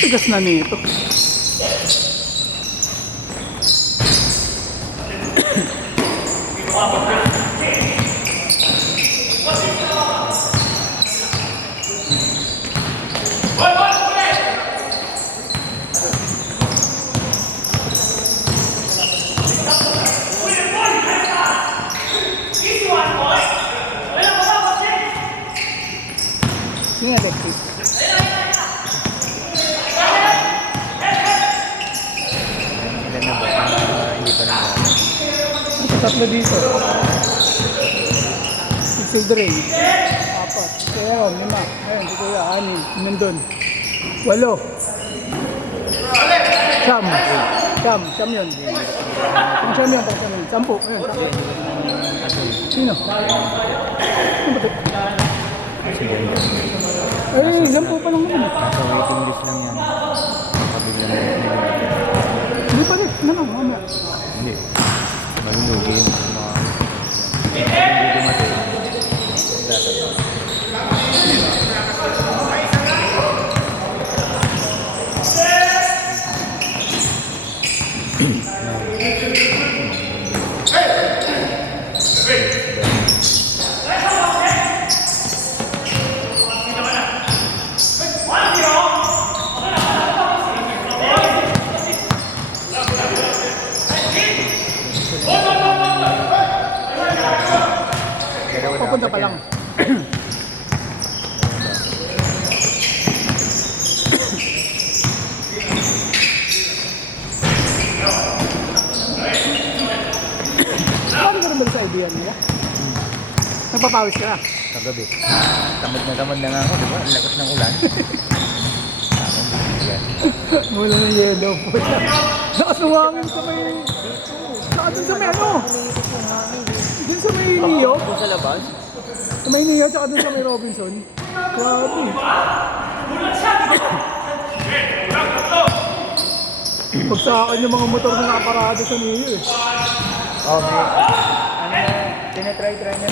tigas na nito. Ini electric. Ilan na ba? Hindi pa naman. Tatlo dito. Sildrain. Apat. Kaya 5. Ayun, dito yung 6. Nandun. 8. Siyam yun. Pang siyam yun. 10. Ayun. Sino? Ay, 10 pa lang naman. Nasa waiting list lang yan. Makabigla na yun. Hindi pa rin. Naman, mamaya. Hindi. Malulugi yun. Hindi dumating. Papunta pa lang. Paano ka naman sa idea nila? Nagpapawis ka na? Kagabi. Tamad na nga ako, di ba? Ang lakas ng ulan. Mula ng yelo po siya. Lakas ng hangin sa may... Saka dun sa may ano? Dun sa may Neo? Kung sa labas? Sa may Neo, tsaka dun sa may Robinson. Grabe. Pag sa akin yung mga motor na nakaparado sa Neo eh. Okay. Ano na, tinatry niya siya.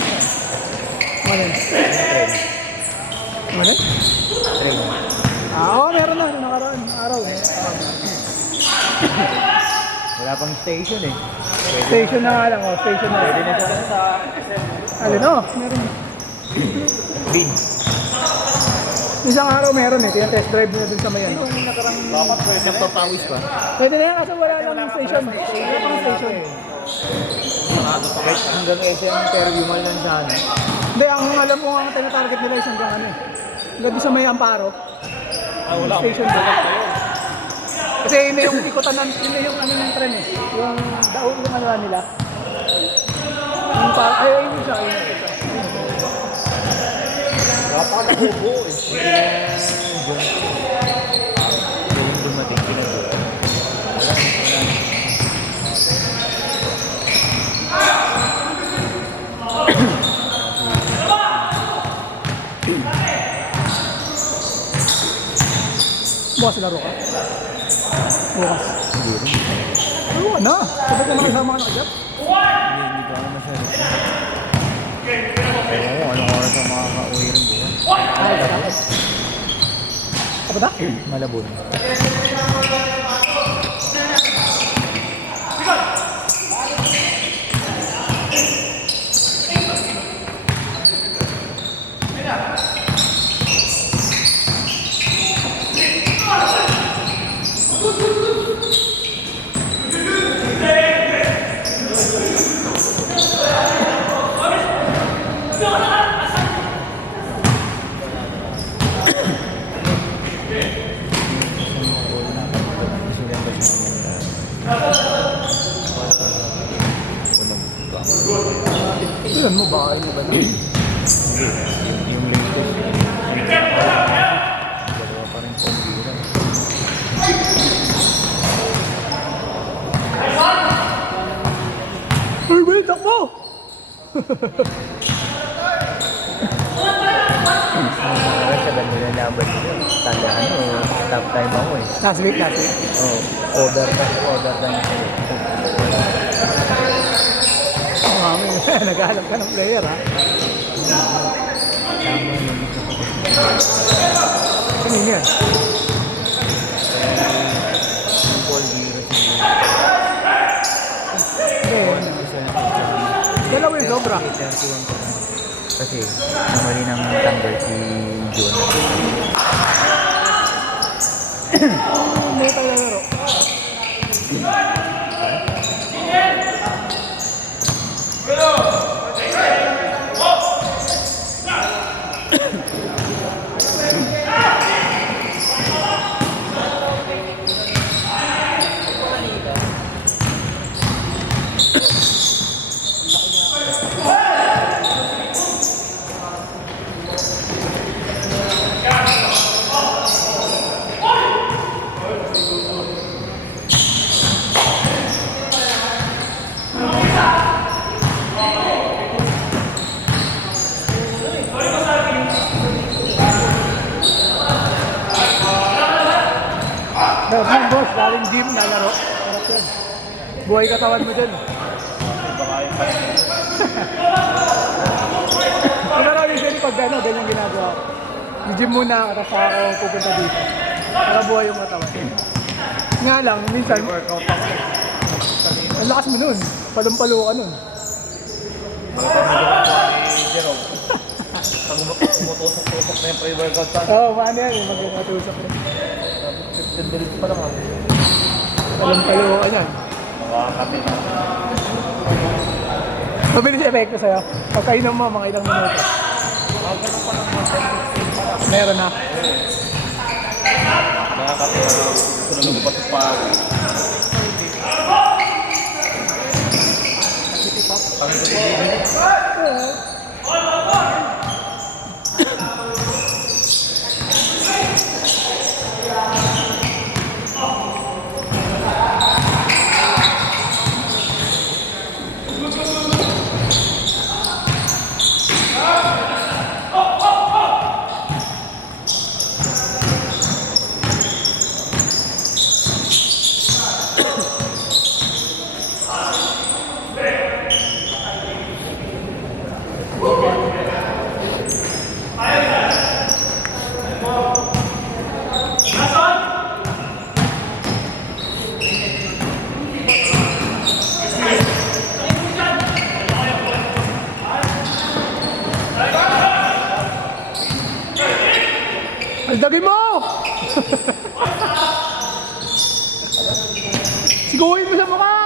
Ano? Ano? Train. Oo, meron na. Nakaraan araw eh. Wala pang station eh. Station na nga lang, oh. Station na. Pwede na siya sa Alin, oh. Meron. bin. Isang araw meron eh. Tinatest drive na dun sa may ano. Bakit pwede nagpapawis pa? Pwede na yan kasi wala lang station. Wala pang station. Kahit hanggang SM terminal lang sana. Hindi, ang alam ko ang tinatarget nila is hanggang ano eh. Hanggang doon sa may Amparo. Wala. Station doon. Kasi yun yung ikutan ng, yun yung ano ng tren eh. Yung daon yung ano nila. Yung para, ay yun siya, yun siya. Dapat nakubo eh. Yung dumating pinag-o. Bukas laro ka? Bukas. Hindi rin. Ano ka na? Sabi ko makisama ka na agad? Hindi pa ako masyado. Ewan ko, anong oras ang makaka-uwi rin buwan? Ay, bakit? Apa na? Malabon. Ilan mo ba? Ay mo ba yun? Yung latest. Dalawa pa rin po ang bira. Uy, wait, takbo! Parang sa ganda na laban nila. Tandaan mo, top time ako eh. Last week. Oh, order ka na sa'yo. Mami, naghahanap ka ng player ha? Tama yun. Kanina yan. Sobra. 31 pa lang. Kasi, namali ng tanggal si John. May tayo laro. Meron boss, galing gym, nalaro. Sarap yan. Buhay katawan mo dyan. Pero usually pag gano'n, ganyan ginagawa ko. Gym muna, tapos ako pupunta dito. Para buhay yung katawan. Nga lang, minsan, ang lakas mo nun. Palumpalo ka nun. Pag umutusok-tusok na yung pre-workout sa Oo, paano yan, mag-utusok rin. 15 days pa lang ako. Palumpalo ka yan. Makakapit. Mabilis epekto sa'yo. Pagkainom mo, mga ilang minuto. Ganun pa lang mga 10 days pa lang. Meron na. Makakapit. Sunod ko pa sa pag. Ang ito Aldagin mo! Siguhin mo sa mukha!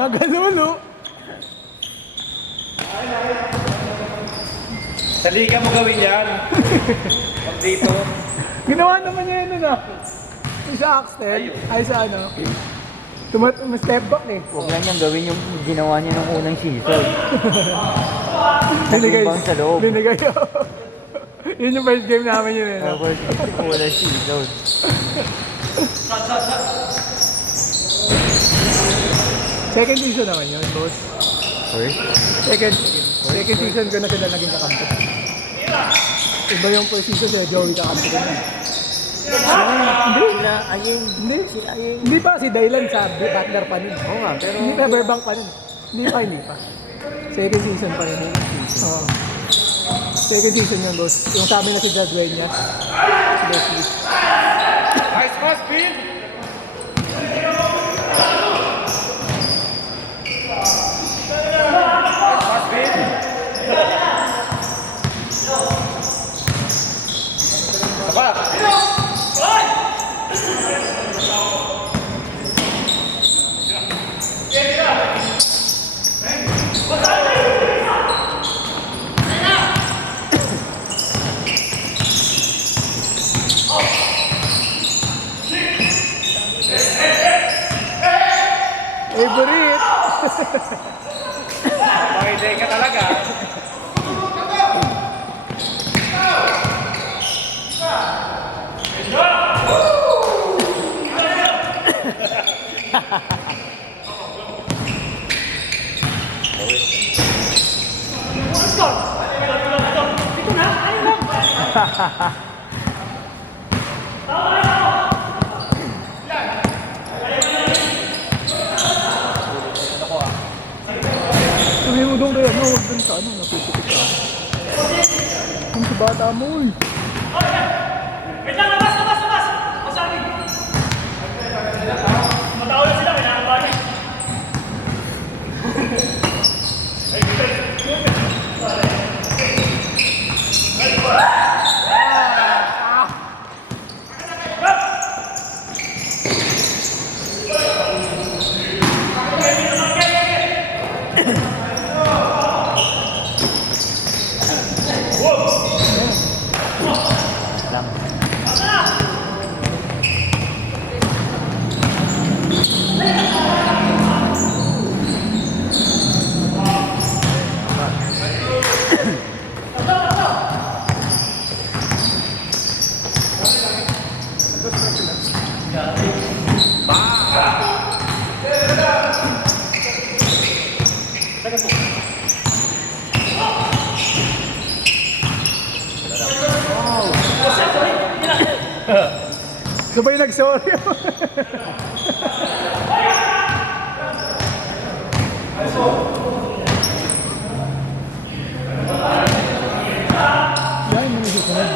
Magalulo. Sa liga mo gawin yan. Pag dito. Ginawa naman niya yun na. Sa Axel, ay sa ano. Step back eh. Huwag lang niyang gawin yung ginawa niya nung unang season. Linigay. Nag-rebound sa loob. Linigay. Yun yung first game namin yun eh. No? Tapos, wala season. Second season naman yun, boss. First? Second season ko na sila naging kakampi. Iba yung first season sila, Joey kakampi ko na. Hindi. Sila, ayun. Hindi. Sila, ayun. Hindi pa si Dylan sa Butler pa nun. Oo nga, pero... Hindi pa Burbank pa nun. Hindi pa. Second season pa yun. Oo. Second season yun, boss. Yung sa amin na si Jad Dueñas. Si Leslie. Nice pass, Bill! Favorite! Pakiday ka talaga. Sabi mo doon kaya, huwag dun sa ano, napipikit ka. Ang si bata mo eh. Wait lang, labas! Masabi! Matao na sila, may nakabalik. Lang. Sabay nag-sorry. Yan, mga susunod.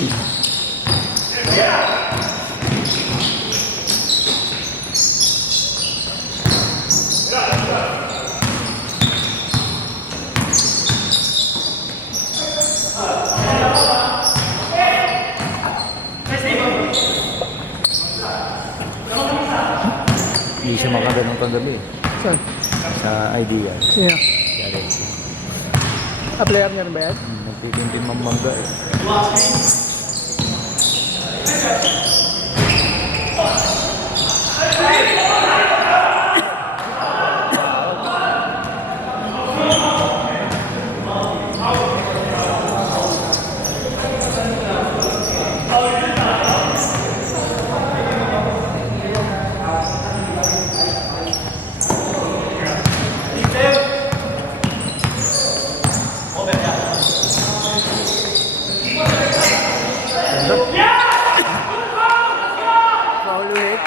Hindi siya makaganong kagabi. Saan? Sa idea. Sino? Si Alexi. Player niya rin ba yan? Nagtitintin mamangga eh. Foul ulit.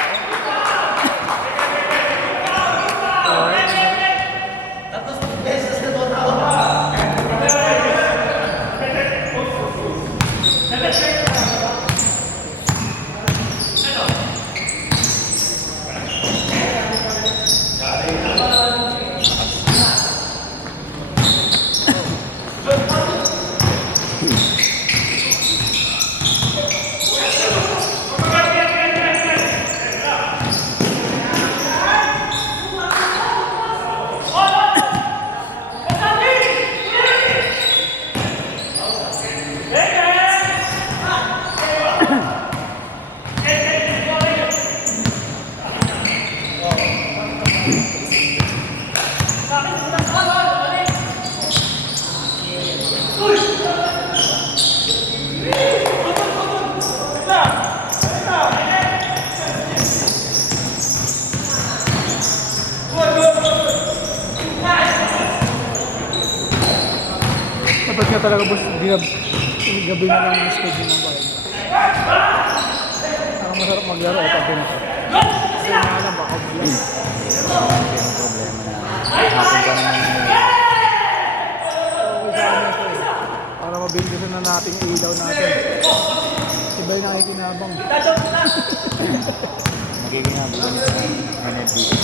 Dapat nga talaga boss, gabi na lang yung schedule ng bayan. Parang masarap maglaro o pag ganito. Kasi nga alam, baka bulan. Yung problema na hapon pa naman yung Okay sa amin ito eh. Para mabindusan na natin yung ilaw natin. Iba yung nakikinabang. magiging habulan sa NFBA.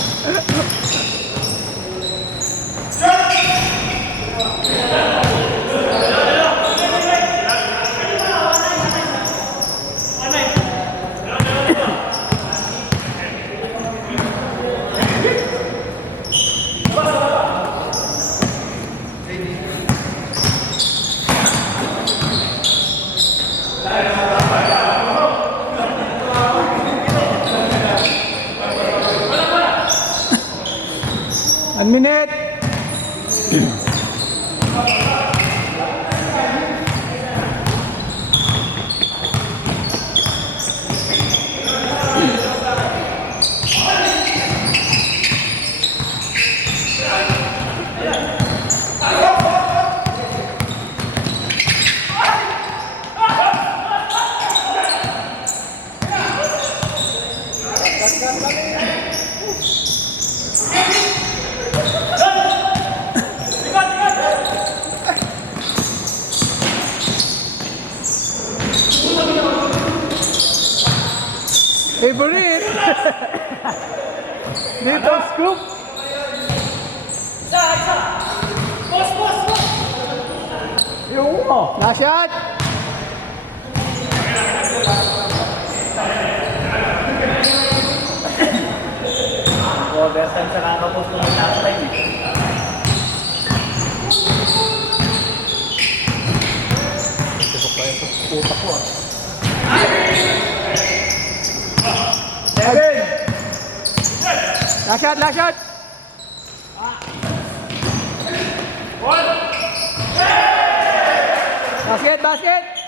One minute! Favorite! Dito, scoop! Yung mo! Last shot! Overtime sa kakapos ko ng last time eh. Ito pa yung puta ko ah. 7! Last shot, last shot! Basket, basket!